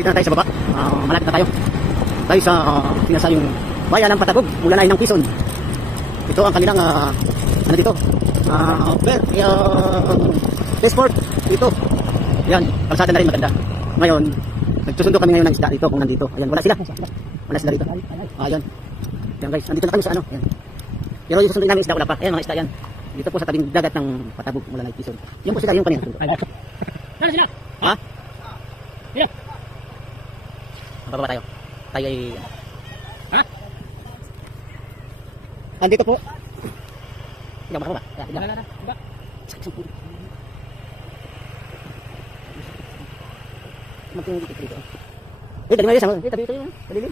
Dito na tayo sa baba. Malapit na tayo. Tayo sa sinasayong bayan ng Patagog, mula na ng Quezon. Ito ang kanilang ano dito? Passport dito. Yan, kalsada na rin maganda. Ngayon, nagsusundo kami ngayon ng isda dito kung nandito. Ayan, wala sila. Wala sila dito. Ayan. Yan guys, nandito na kami sa ano. Ayan. Pero yung susunduin namin isda wala pa. Ayan mga isda yan. Dito po sa tabing dagat ng Patagog, mula na ng Quezon. Yan po sila yung kanina sundo. Ano sila? Ha? Sila? Mababa tayo. Tayo ay... Ha? Andito po. Hindi ako makababa. Ba? Magtingin dito. Dali mo yun. Tabi ito yun. Dalilim.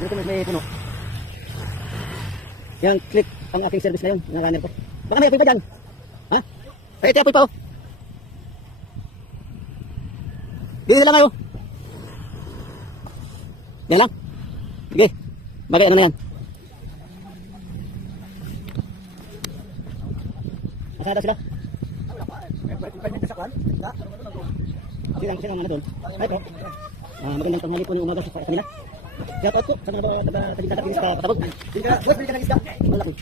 Dito may puno. Yang click ang aking service ngayon. Ng runner ko. Baka may apoy ba dyan? Ha? Ay, ito apoy pa oh. Dito na lang kayo. Yan lang. Sige. Bagay ano na yan. Masada sila. Silang ano doon. Ay po. Magandang tanghali po ng umaga sa kanila. Shout out po sa mga taga-taga sa Patagog. Malaki.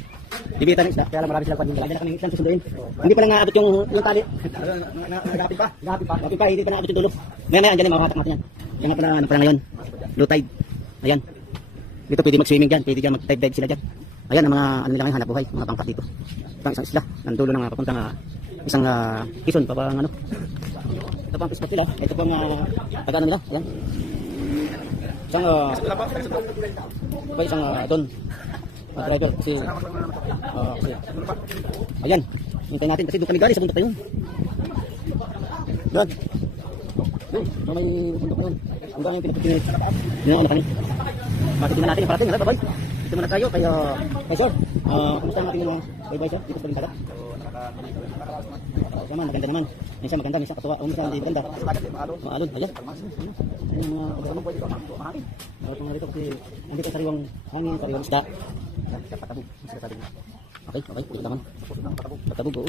Bibita ng isda, kaya lang marami silang pagding. Kaya kami isang susunduin. Hindi pa lang naabot yung tali. Nagapit pa. Gapit pa, hindi pa naabot yung dulo. Maya andyan yung makahatak natin yan. Yan nga pala, ano pala ngayon. Low tide. Ayan. Dito pwede mag-swimming dyan. Pwede dyan mag-dive sila dyan. Ayan ang mga ano nila ngayon, hanap buhay. Mga pangkat dito. Itang isang isla. Nandulo ng papuntang isang Quezon. Papang ano. Ito pang spot nila. Ito pang taga-ano nila. Ayan. Isang doon. Driver kasi ayan. Hintay natin kasi doon kami galing sa bundok na yun. Doon. May bundok na yun. Ang dami yung pinaputinit. Yun ang ano kami. Matitingnan natin yung parating. Bye-bye. Dito muna tayo kay sir. Kumusta ang ating bye-bye sir? Dito sa Balintala. Naman, maganda naman. Minsan maganda, minsan katuwa. O minsan hindi maganda. Maalon. Ayan. Ayan yung mga pagkakamo. Ito nga dito kasi nandito sariwang hangin, sariwang isda. Sa Patagog. Okay, dito naman. Patagog, oo.